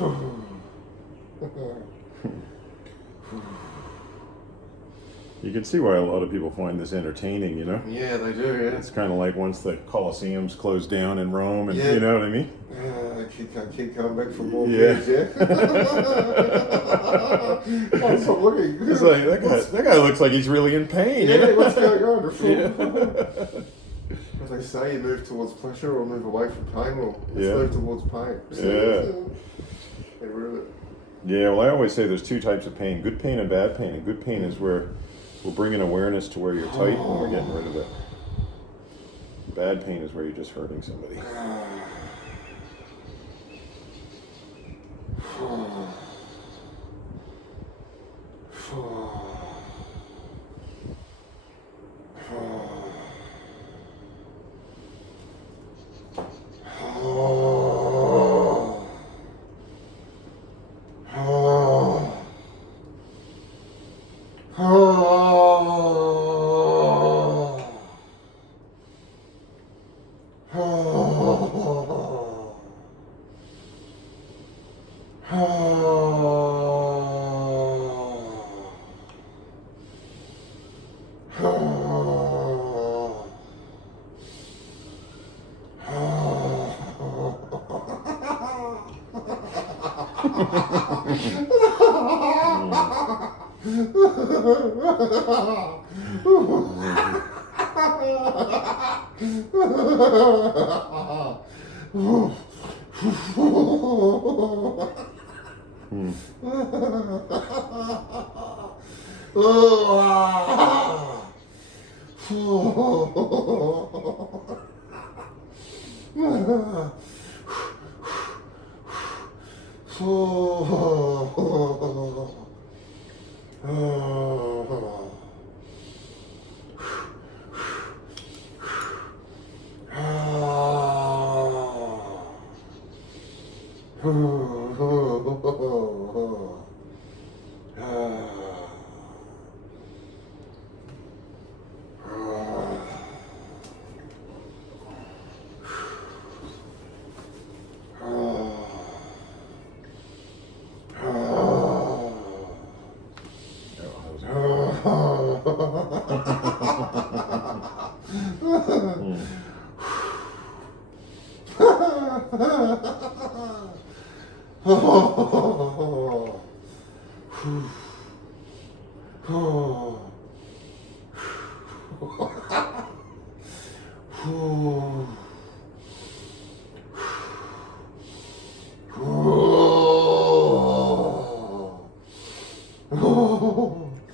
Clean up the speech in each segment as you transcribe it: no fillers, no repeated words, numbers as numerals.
You can see why a lot of people find this entertaining, you know? Yeah, they do, yeah. It's kind of like once the Colosseums closed down in Rome, and Yeah. you know what I mean? Yeah, keep coming back for more Yeah. kids, yeah? Can't stop looking. It's like, that guy looks like he's really in pain. Yeah, you know? what's going on? Yeah. As they say, you move towards pleasure or move away from pain. Well, let's Yeah. move towards pain. Yeah. Get rid of it. Yeah, well, I always say there's two types of pain, good pain and bad pain. And good pain is where we're bringing awareness to where you're tight and we're getting rid of it. Bad pain is where you're just hurting somebody.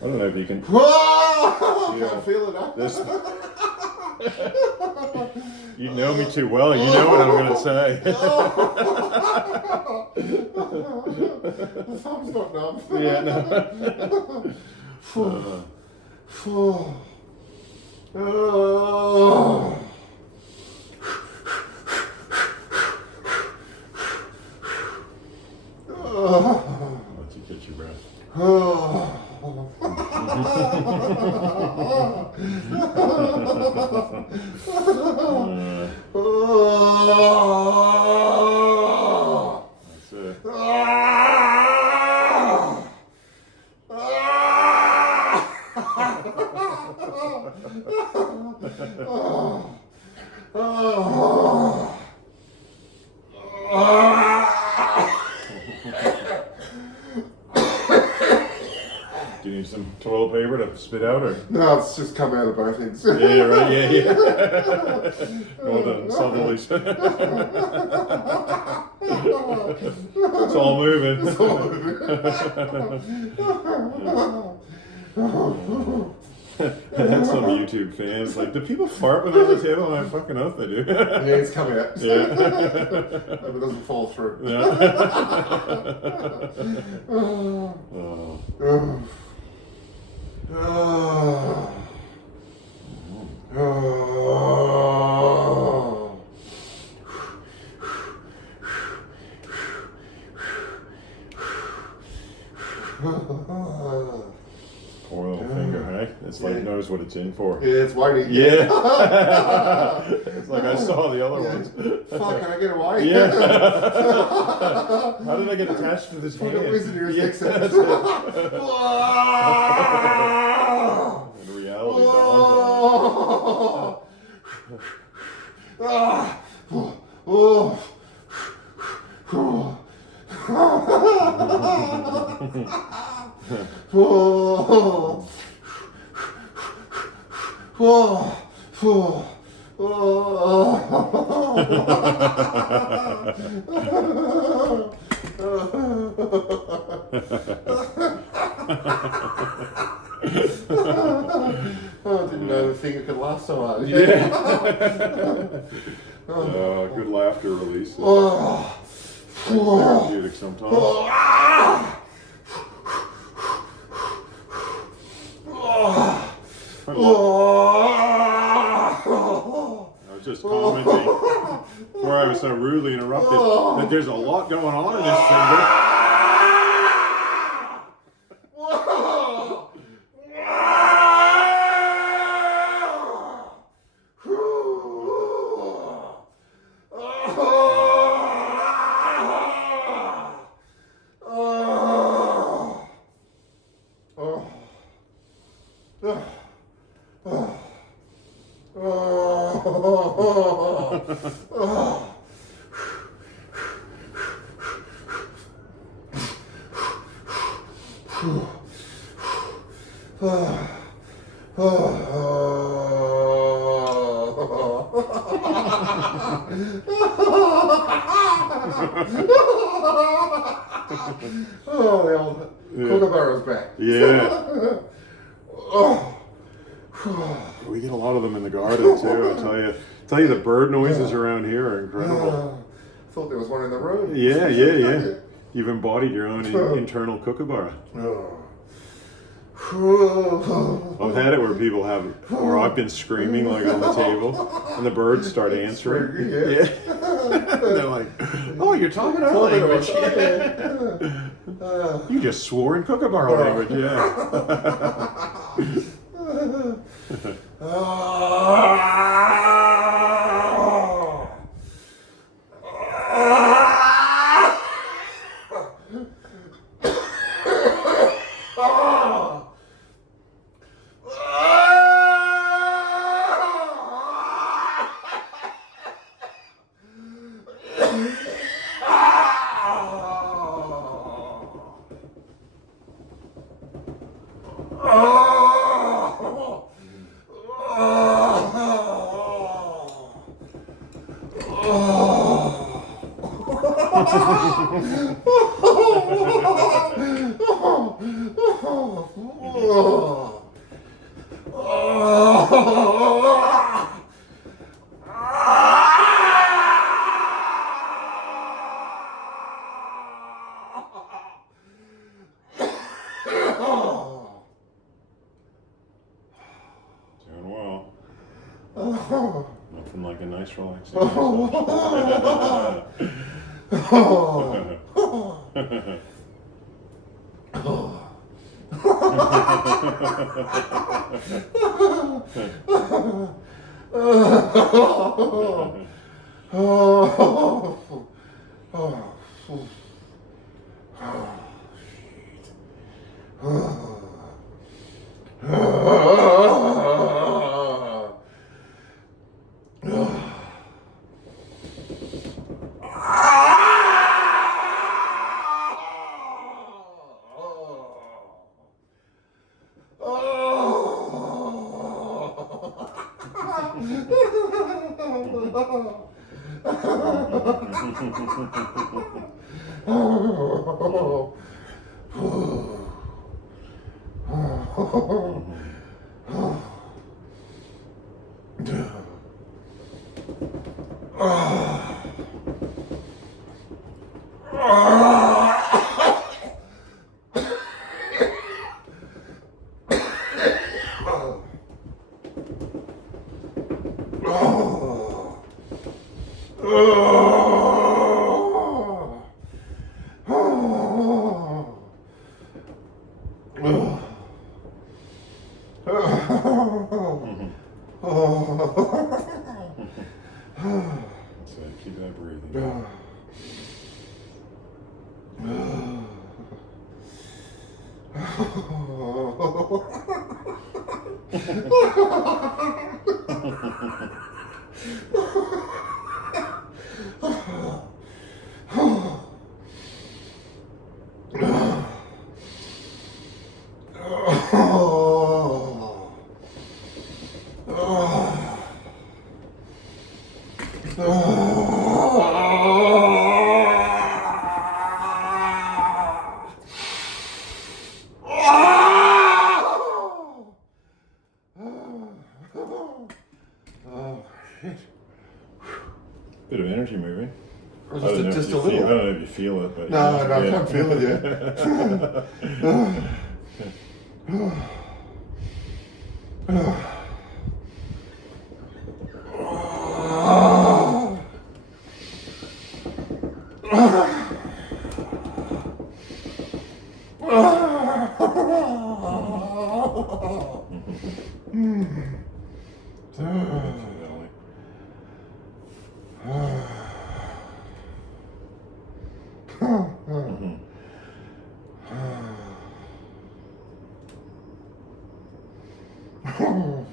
I don't know if you can. I can't feel it. You know me too well. You know what I'm going to say. The thumb's not numb. Yeah, no. Let you catch your breath. That's it. Do you need some toilet paper to spit out, or? No, it's just come out of both ends. Yeah, right, yeah. Well done, southerly. It's all moving. It's all moving. That's some YouTube fans. Like, do people fart when they're on the table? I'm fucking oath they do. Yeah, it's coming out. Yeah. Hope it doesn't fall through. Yeah. Poor little finger, hey? It's like it knows what it's in for. Yeah, it's waiting. Yeah. It's like I saw the other ones. Fuck, can I get away? Yeah. How did I get attached to this hand? Fucking wizard here is Yeah, excellent. that's it. And reality dawns I didn't know the finger could laugh so hard. Yeah. Good laughter release. Therapeutic sometimes. I was just commenting before I was so rudely interrupted that there's a lot going on in this finger. Oh, the old kookaburra's back. Yeah. We get a lot of them in the garden too. I tell you, the bird noises around here are incredible. Thought there was one in the room. Yeah. You've embodied your own internal kookaburra. I've had it where people have, or I've been screaming like on the table, and the birds start answering. Yeah. They're like, "Oh, you're talking our language." You just swore in kookaburra language, yeah. Doing well. Nothing like a nice relaxing Bit of energy moving. Just a little. I don't know if you feel it, but No, I can't feel it yet.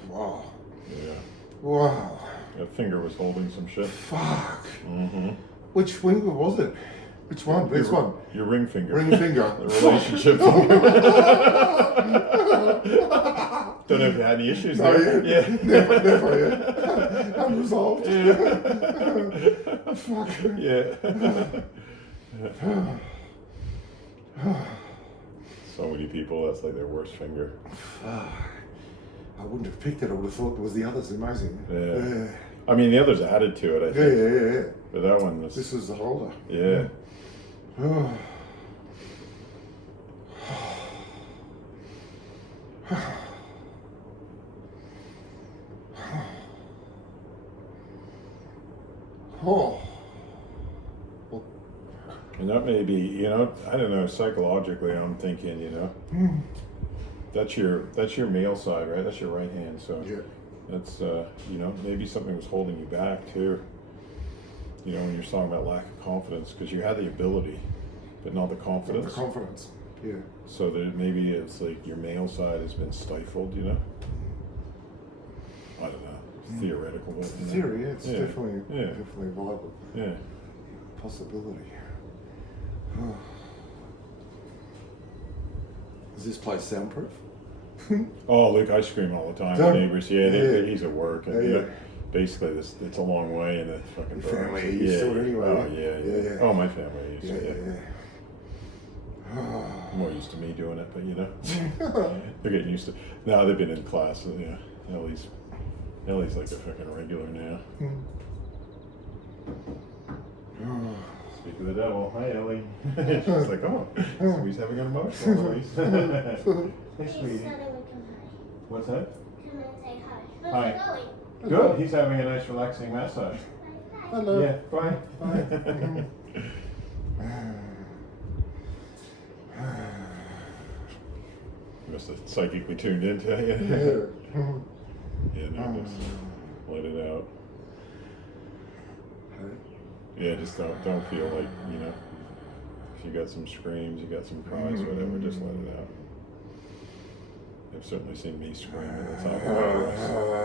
Wow. Yeah. Wow. That finger was holding some shit. Fuck. Mm-hmm. Which finger was it? Which one? Which one? Your ring finger. Ring finger. The relationship finger. Don't know if you had any issues there. Yeah. Never yet. Unresolved. Yeah. Fuck. Yeah. So many people, that's like their worst finger. I wouldn't have picked it. I would have thought it was the others. Amazing. Yeah. I mean, the others added to it, I think. Yeah. But that one was... This is the holder. Yeah. Oh. And that may be, you know, I don't know, psychologically I'm thinking, you know, that's your male side, right? That's your right hand. So Yeah. that's, you know, maybe something was holding you back too. You know, when you're talking about lack of confidence, because you had the ability, but not the confidence. The confidence. Yeah. So that maybe it's like your male side has been stifled, you know? I don't know. It's theoretical. But, you know? Theory, yeah, it's Yeah. definitely Yeah. definitely a viable Yeah. possibility. Is this place soundproof? Oh, look, I scream all the time. Don't- The neighbors, he's at work. And, Yeah, you know, yeah. basically, it's a long way, and the fucking Your family birds. used to it anyway. Oh, yeah. Oh, my family used to it. More used to me doing it, but you know, they're getting used to. Now they've been in class, and yeah, Ellie's like a fucking regular now. Speak of the devil. Hi, Ellie. She's like, oh, so he's having an emotional release. Hey, sweetie. What's that? Come and say hi. How's Hi. it going? Good. He's having a nice, relaxing massage. Hello. Yeah. Bye. Must have psychically tuned into it. Yeah, no, just let it out. Yeah, just don't feel like, you know, if you got some screams, you got some cries, whatever, just let it out. I've certainly seen me scream at the top of my voice.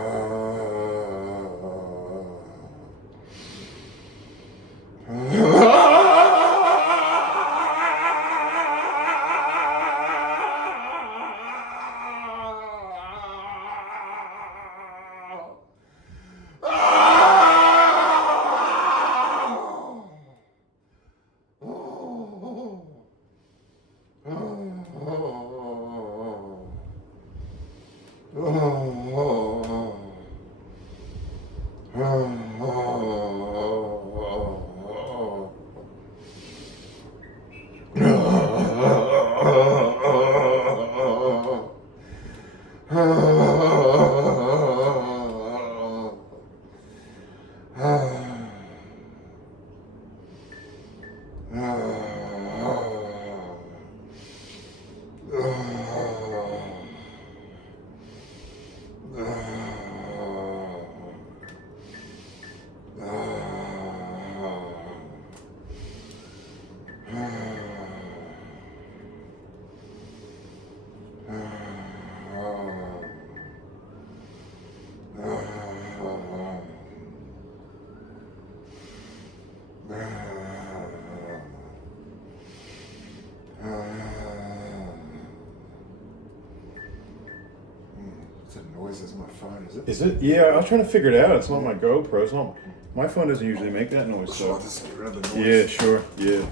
noises on my phone, is it? Is it? Yeah, I was trying to figure it out. It's not my GoPro. It's not. My phone doesn't usually make that noise. Shall I So. just get rid of the noise? Yeah, sure. Yeah.